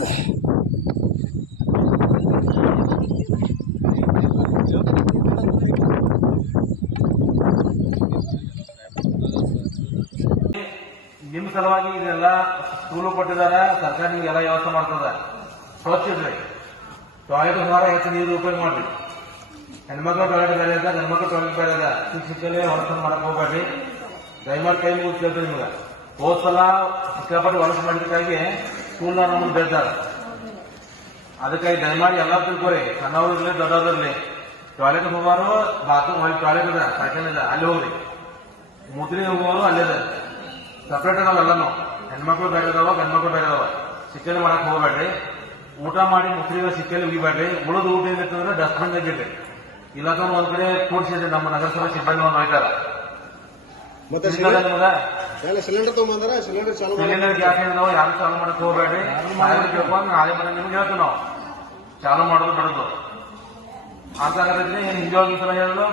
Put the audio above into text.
ನಿಮ್ಮ ಸಲುವಾಗಿ ಇದೆಲ್ಲ ಸ್ಕೂಲು ಕೊಟ್ಟಿದ್ದಾರೆ, ಸರ್ಕಾರ ನಿಮ್ಗೆಲ್ಲ ವ್ಯವಸ್ಥೆ ಮಾಡ್ತದ. ಸ್ವಚ್ಛ ಇಡ್ರಿ, ಟಾಯ್ಲೆಟ್ ಹೊರ ಹೆಚ್ಚು ನೀರು ಉಪಯೋಗ ಮಾಡ್ರಿ. ಹೆಣ್ಮಕ್ಳು ಟಾಯ್ಲೆಟ್ ಬೇರೆ ಅದ, ಗಂಡ್ಮಕ್ಳು ಟಾಯ್ಲೆಟ್ ಬೇರೆ ಅದ. ಸಿಕ್ಕಲ್ಲಿ ಹೊರತನ ಮಾಡಕ್ ಹೋಗ್ಬೇಡ್ರಿ. ದಯಮಾಡಿ ಕೈ ಮುಗಿದು ಕೇಳ್ತೀವಿ ನಿಮ್ಗೆ. ಹೋದ್ಸಲ ಸಿಕ್ಕಾಪಟ್ಟು ಹೊಲಸು ಮಾಡಿದಕ್ಕಾಗಿ ಸ್ಕೂಲ್ನ ನಮ್ಮನ್ನು ಬೇಡ್ತಾರ. ಅದಕ್ಕಾಗಿ ದಯಮಾಡಿ ಎಲ್ಲ ತಿಳ್ಕೊರಿ, ಸಣ್ಣವ್ರು ಇರ್ಲಿ ದೊಡ್ಡವ್ರು ಇರ್ಲಿ. ಟಾಯ್ಲೆಟ್ ಹೋಗೋರು ಬಾತ್ರೂಮ್ ಹೋಗಿ ಟಾಯ್ಲೆಟ್ ಇದೆ, ಸೆಕೆಂಡ್ ಇದೆ, ಅಲ್ಲಿ ಹೋಗ್ರಿ. ಮುದ್ರಿ ಹೋಗೋರು ಅಲ್ಲಿದೆ. ಸಪ್ರೇಟ್ ಅದಾವೆಲ್ಲನು. ಹೆಣ್ಮಕ್ಳು ಬೇರೆ ಅದಾವ, ಗಂಡ್ಮಕ್ಳು ಬೇರೆ ಅದಾವ. ಸಿಕ್ಕಲ್ಲಿ ಮಾಡಕ್ ಹೋಗ್ಬೇಡ್ರಿ. ಊಟ ಮಾಡಿ ಮುಸ್ಲಿಗ ಸಿಕ್ಕಲ್ಲಿ ಉಗಿಬೇಡ್ರಿ. ಉಳಿದ ಊಟ ಏನಿರ್ತಂದ್ರೆ ಡಸ್ಟ್ಬಿನ್ ಬಿಡ್ರಿ. ಇಲ್ಲದ ಒಂದ್ ಕಡೆ ಕೂಡ್ಸಿದ್ರಿ. ನಮ್ಮ ನಗರಸಭೆ ಸಿಬ್ಬಂದಿ ಒಂದು ಹೋಯ್ತಾರ. ಸಿಲಿಂಡರ್ ತಗೊಂಡ್ಬಂದಾರ, ಸಿಲಿಂಡರ್ ಗ್ಯಾಸ್ ಏನಿದಾವ ಯಾರು ಚಾಲು ಮಾಡಕ್ ಹೋಗ್ಬೇಡ್ರಿ. ನಾಳೆ ಮನೆ ನಿಮ್ಗೆ ಹೇಳ್ತೀವಿ ನಾವು ಚಾಲು ಮಾಡೋದು ಬಿಡೋದು. ಅಂತ ಏನ್ ಹಿಂದೆ ಹೋಗಿ ಹೇಳಲು